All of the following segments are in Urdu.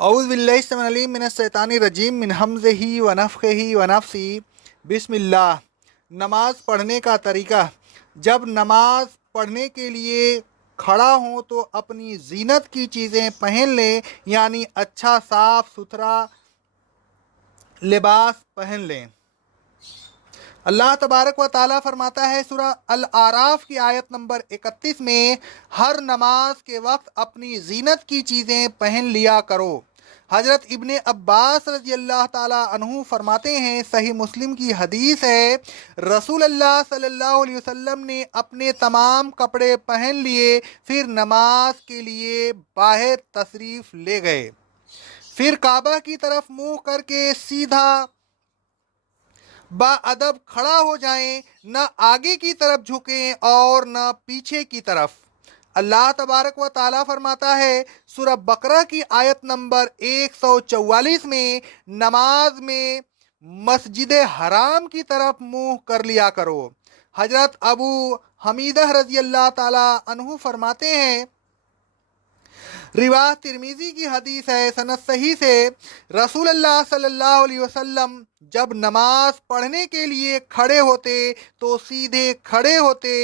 اعوذ باللہ السمیع العلیم من الشیطان الرجیم من ہمزہ ونفخہ ونفثہ۔ بسم اللہ۔ نماز پڑھنے کا طریقہ۔ جب نماز پڑھنے کے لیے کھڑا ہوں تو اپنی زینت کی چیزیں پہن لیں، یعنی اچھا صاف ستھرا لباس پہن لیں۔ اللہ تبارک و تعالیٰ فرماتا ہے سورہ الاعراف کی آیت نمبر 31 میں، ہر نماز کے وقت اپنی زینت کی چیزیں پہن لیا کرو۔ حضرت ابن عباس رضی اللہ تعالیٰ عنہ فرماتے ہیں، صحیح مسلم کی حدیث ہے، رسول اللہ صلی اللہ علیہ وسلم نے اپنے تمام کپڑے پہن لیے، پھر نماز کے لیے باہر تشریف لے گئے۔ پھر کعبہ کی طرف منہ کر کے سیدھا با ادب کھڑا ہو جائیں، نہ آگے کی طرف جھکیں اور نہ پیچھے کی طرف۔ اللہ تبارک و تعالیٰ فرماتا ہے سورہ بقرہ کی آیت نمبر 144 میں، نماز میں مسجد حرام کی طرف منہ کر لیا کرو۔ حضرت ابو حمیدہ رضی اللہ تعالیٰ عنہ فرماتے ہیں، روایت ترمذی کی حدیث ہے، سند صحیح سے، رسول اللہ صلی اللہ علیہ وسلم جب نماز پڑھنے کے لیے کھڑے ہوتے تو سیدھے کھڑے ہوتے،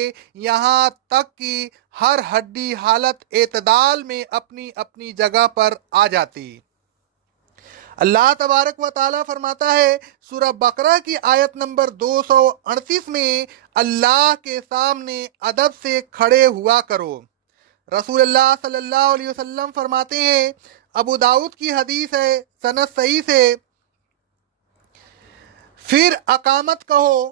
یہاں تک کہ ہر ہڈی حالت اعتدال میں اپنی اپنی جگہ پر آ جاتی۔ اللہ تبارک و تعالیٰ فرماتا ہے سورہ بقرہ کی آیت نمبر 238 میں، اللہ کے سامنے ادب سے کھڑے ہوا کرو۔ رسول اللہ صلی اللہ علیہ وسلم فرماتے ہیں، ابو داؤد کی حدیث ہے، سند صحیح سے، پھر اقامت کہو،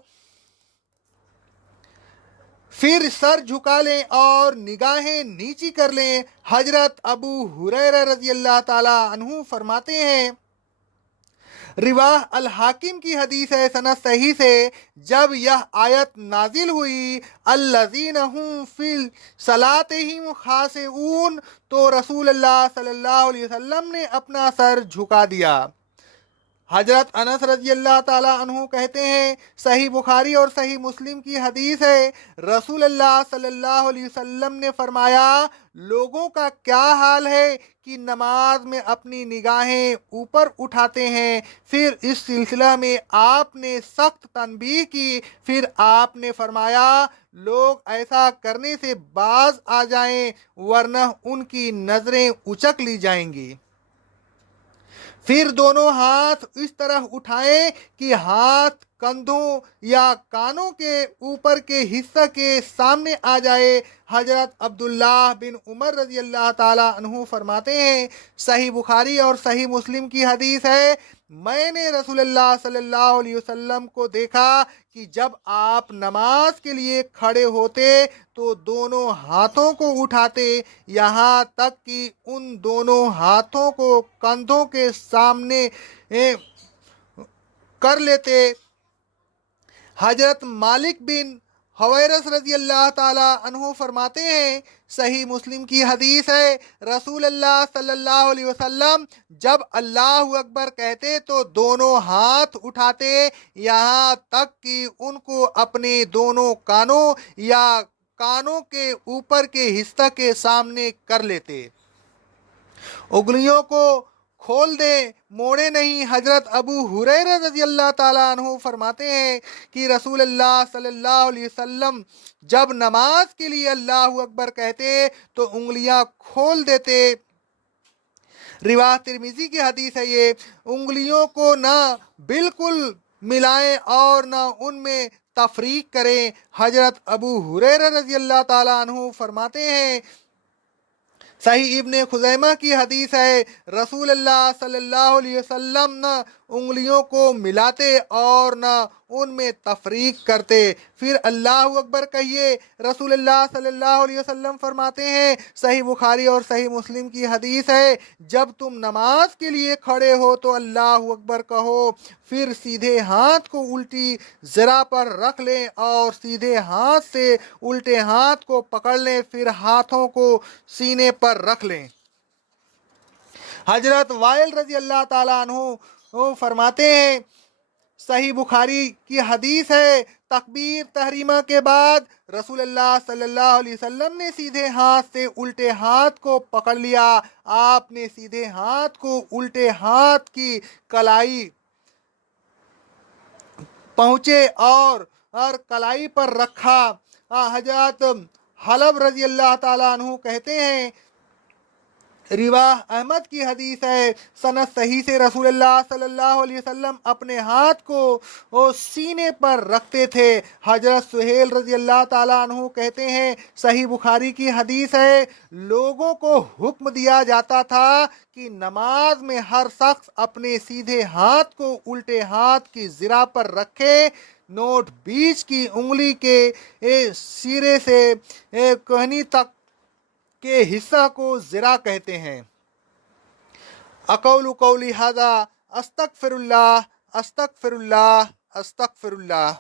پھر سر جھکا لیں اور نگاہیں نیچی کر لیں۔ حضرت ابو ہریرہ رضی اللہ تعالیٰ عنہ فرماتے ہیں، رواہ الحاکم کی حدیث ہے، سند صحیح سے، جب یہ آیت نازل ہوئی، الذین هم فی صلاتہم خاشعون، تو رسول اللہ صلی اللہ علیہ وسلم نے اپنا سر جھکا دیا۔ حضرت انس رضی اللہ تعالیٰ عنہ کہتے ہیں، صحیح بخاری اور صحیح مسلم کی حدیث ہے، رسول اللہ صلی اللہ علیہ وسلم نے فرمایا، لوگوں کا کیا حال ہے کہ نماز میں اپنی نگاہیں اوپر اٹھاتے ہیں۔ پھر اس سلسلہ میں آپ نے سخت تنبیہ کی، پھر آپ نے فرمایا، لوگ ایسا کرنے سے باز آ جائیں ورنہ ان کی نظریں اچک لی جائیں گی۔ پھر دونوں ہاتھ اس طرح اٹھائیں کہ ہاتھ کندھوں یا کانوں کے اوپر کے حصہ کے سامنے آ جائے۔ حضرت عبداللہ بن عمر رضی اللہ تعالیٰ عنہ فرماتے ہیں، صحیح بخاری اور صحیح مسلم کی حدیث ہے، میں نے رسول اللہ صلی اللہ علیہ وسلم کو دیکھا کہ جب آپ نماز کے لیے کھڑے ہوتے تو دونوں ہاتھوں کو اٹھاتے، یہاں تک کہ ان دونوں ہاتھوں کو کندھوں کے سامنے کر لیتے۔ حضرت مالک بن حویرث رضی اللہ تعالیٰ عنہ فرماتے ہیں، صحیح مسلم کی حدیث ہے، رسول اللہ صلی اللہ علیہ وسلم جب اللہ اکبر کہتے تو دونوں ہاتھ اٹھاتے، یہاں تک کہ ان کو اپنے دونوں کانوں یا کانوں کے اوپر کے حصہ کے سامنے کر لیتے۔ انگلیوں کو کھول دیں، موڑے نہیں۔ حضرت ابو ہریرہ رضی اللہ تعالیٰ عنہ فرماتے ہیں کہ رسول اللہ صلی اللہ علیہ وسلم جب نماز کے لیے اللہ اکبر کہتے تو انگلیاں کھول دیتے۔ روایت ترمذی کی حدیث ہے، یہ انگلیوں کو نہ بالکل ملائیں اور نہ ان میں تفریق کریں۔ حضرت ابو ہریرہ رضی اللہ تعالیٰ عنہ فرماتے ہیں، صحیح ابن خزیمہ کی حدیث ہے، رسول اللہ صلی اللہ علیہ وسلم نہ انگلیوں کو ملاتے اور نہ ان میں تفریق کرتے۔ پھر اللہ اکبر کہیے۔ رسول اللہ صلی اللہ علیہ وسلم فرماتے ہیں، صحیح بخاری اور صحیح مسلم کی حدیث ہے، جب تم نماز کے لیے کھڑے ہو تو اللہ اکبر کہو، پھر سیدھے ہاتھ کو الٹی ذرا پر رکھ لیں اور سیدھے ہاتھ سے الٹے ہاتھ کو پکڑ لیں، پھر ہاتھوں کو سینے پر رکھ لیں۔ حضرت وائل رضی اللہ تعالیٰ عنہ فرماتے ہیں، صحیح بخاری کی حدیث ہے، تکبیر تحریمہ کے بعد رسول اللہ صلی اللہ علیہ وسلم نے سیدھے ہاتھ سے الٹے ہاتھ کو پکڑ لیا. آپ نے سیدھے ہاتھ کو الٹے ہاتھ کی کلائی پہنچے اور کلائی پر رکھا. حضرت حلب رضی اللہ تعالیٰ عنہ کہتے ہیں، رواہ احمد کی حدیث ہے، سند صحیح سے رسول اللہ صلی اللہ علیہ وسلم اپنے ہاتھ کو سینے پر رکھتے تھے. حضرت سہیل رضی اللہ تعالیٰ عنہ کہتے ہیں، صحیح بخاری کی حدیث ہے، لوگوں کو حکم دیا جاتا تھا کہ نماز میں ہر شخص اپنے سیدھے ہاتھ کو الٹے ہاتھ کی زرہ پر رکھے. نوٹ: بیچ کی انگلی کے سرے سے کہنی تک کے حصہ کو زرہ کہتے ہیں. اقول قولی ھذا استغفر اللہ استغفر اللہ استغفر اللہ.